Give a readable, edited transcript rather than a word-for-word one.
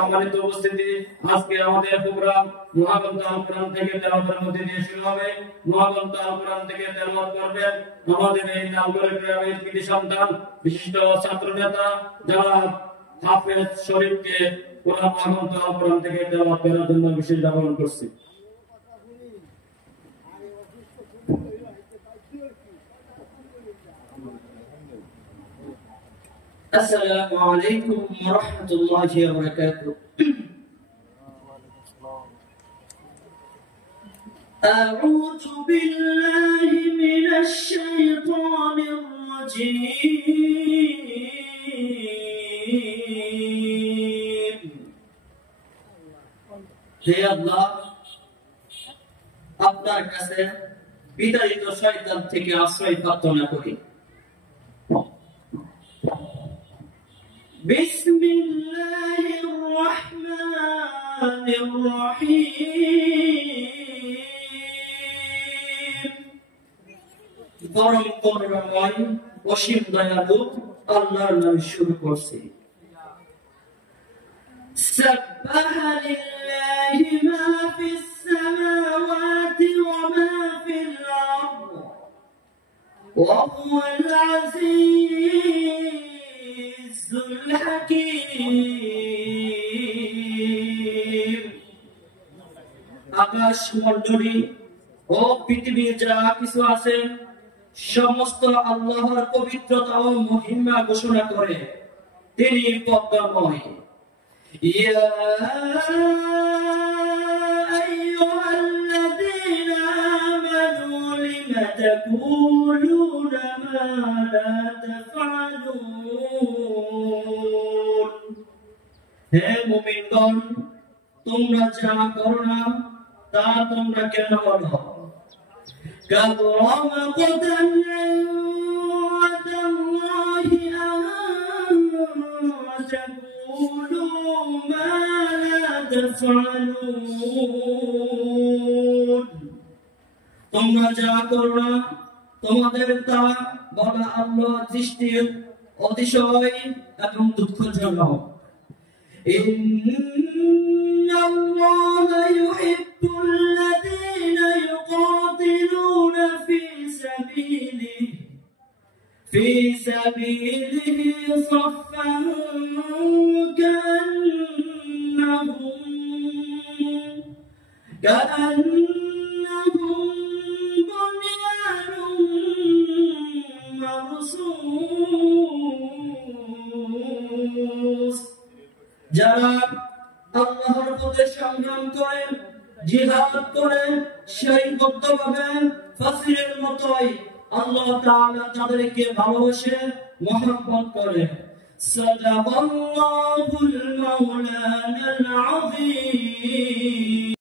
সম্মানিত উপস্থিতি, আজকে আমাদের প্রোগ্রাম মহাগ্রন্থ আল কোরআন থেকে তেলাওয়াতের মধ্যে দিয়ে শুরু হবে। মহাগ্রন্থ আল কোরআন থেকে তেলাওয়াত করবেন আমাদের এই নামগড় গ্রামের কৃতি সন্তান বিশিষ্ট ছাত্র নেতা যারা হাফেজ শরীফকে কোরআন মহাগ্রন্থ আল কোরআন থেকে তেলাওয়াত করার জন্য বিশেষ আহ্বান করছি। السلام عليكم ورحمة الله وبركاته. أعوذ بالله من الشيطان الرجيم. হে আল্লাহ, আপনার কাছে বিতাড়িত শয়তান থেকে আশ্রয় প্রার্থনা করি। بسم الله الرحمن الرحيم. পরম করুণাময় অসীম দয়ালু আল্লাহর নামে শুরু করছি। سبح لله ما في السماوات وما في الأرض وهو العزيز الحكيم. আকাশ মণ্ডলী ও পৃথিবীর যা কিছু আছে সমস্ত আল্লাহর পবিত্রতা ও মহিমা ঘোষণা করে তিনি প্রজ্ঞাময়। ইয়া আইয়ুহাল্লাযীনা আমানু লিমা তাকুলুনা মা লা তাফআলুন। হে মুমিনগণ, তোমরা যা করো না তা তোমরা কেন বলো? কাবুরা মাকতান ইনদাল্লাহি আন তাকুলু মা লা তাফআলুন। তোমরা যা করো না তোমাদের তা বলা আল্লাহর দৃষ্টির অতিশয় এবং দুঃখজনক। ইন্নাল্লাহা ইউহিব্বুল্লাযীনা ইউকাতিলুনা ফি সাবিলিহি সাফফান কাআন্নাহুম বুনয়ানুম মারসুস। যারা আল্লাহর পথে সংগ্রাম করে, জিহাদ করে, শরীয়তবদ্ধভাবে ফাসিলের মতোই আল্লাহ তাআলা তাদেরকে ভালোবাসে, মহব্বত করে। সাদাকাল্লাহুল মাওলানা